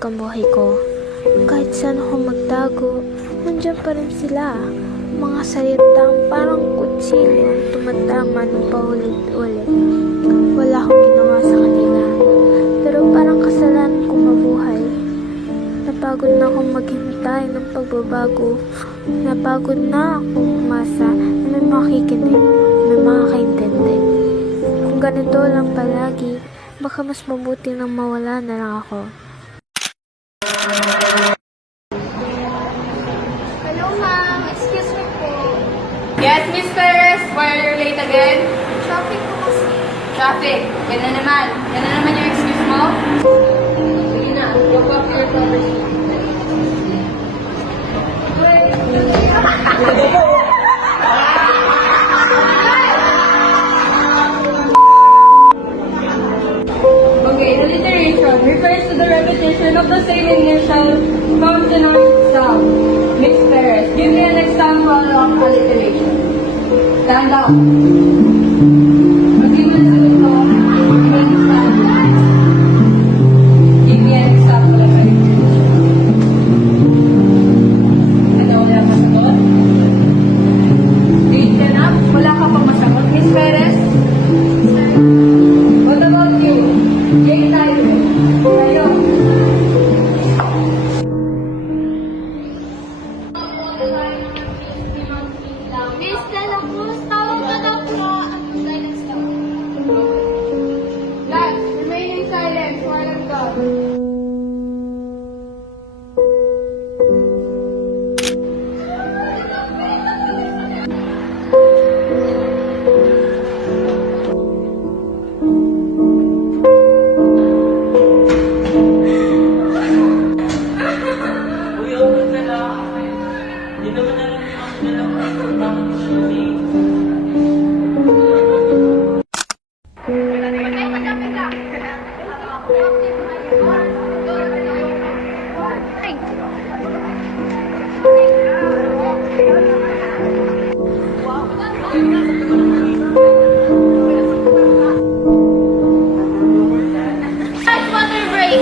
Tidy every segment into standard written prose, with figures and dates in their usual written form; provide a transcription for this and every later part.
ang buhay ko. Kahit saan ako magtago, nandiyan pa rin sila. Mga salitang parang kutsilyo ang tumatama ng paulit-ulit. Wala akong ginawa sa kanila, pero parang kasalanan kong mabuhay. Napagod na akong maghintay ng pagbabago. Napagod na akong umasa na may makikinig, may makakaintindi. Kung ganito lang palagi, baka mas mabuti nang mawala na lang ako. Hello, ma'am. Excuse me po. Yes, Miss Perez, why are you late again? Traffic po kasi. Traffic. Yan na naman. Yan na naman yung excuse mo? Sige na, drop off your property. Okay, alliteration refers to the repetition of the same initial consonant sound. Miss Perez, give me an example of alliteration. Stand up. Mag-give me an example. Give me an example of alliteration. Ano, wala ka sagot? Read ka na? Wala ka pang masagot, Miss Perez? What about you? Jay tayo. Tayo. Miss Stella Cruz, tawag ka daw po. Silence daw. Lads, remain in silence while I'm gone. Uy, okay ka lang. Hindi naman alam yung bakit mo siya Ice water break.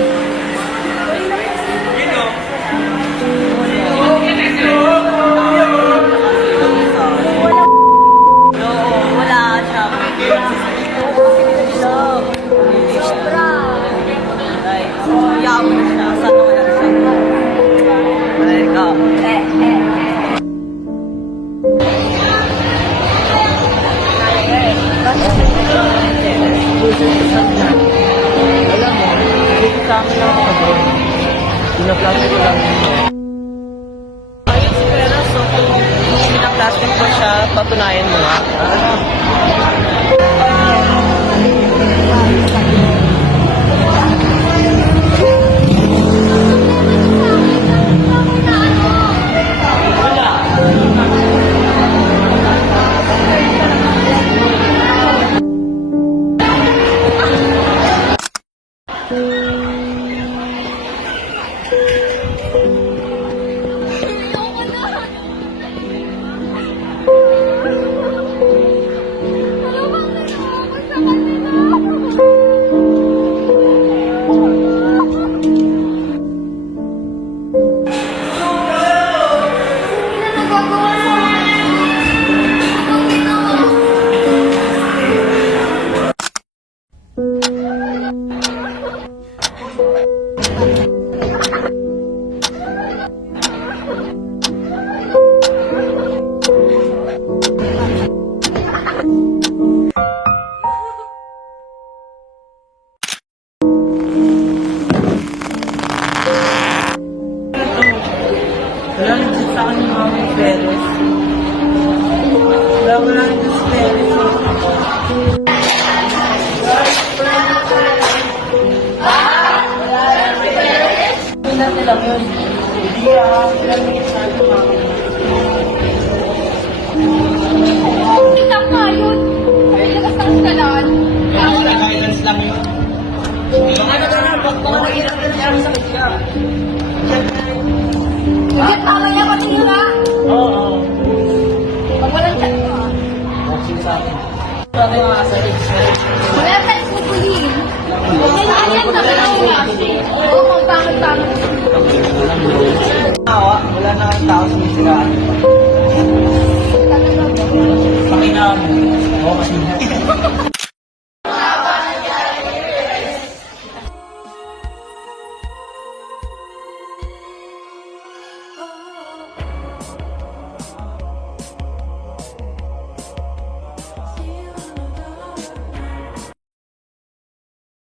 wala siya. Sobra. Ay, yaw na siya. Saan naman na siya? Ay, ikaw. Alam mo, dito sa akin lang ako doon. Pinaplastic ko lang yun. Ayos, pero so kung pinaplastic mo siya, patunayan mo nga. Wala nang sa akin yung mga Perez. Wala nang sa Perez. Natin lang yun. Hindi ilang minutes na ito mga Kita ka yun. Ay, lakas ng kalaan. guidance lang yun. Ano na lang, pag mga nag-ilang na siya, masakit siya. Hindi, tama niya pati yun ha. Oo. Pag walang chat ko ha. Sige sa akin. Ito na yung asalit. Wala tayo sa pulihin. Kailangan yan na. Oo, kung pangit-pangit Oo, kasi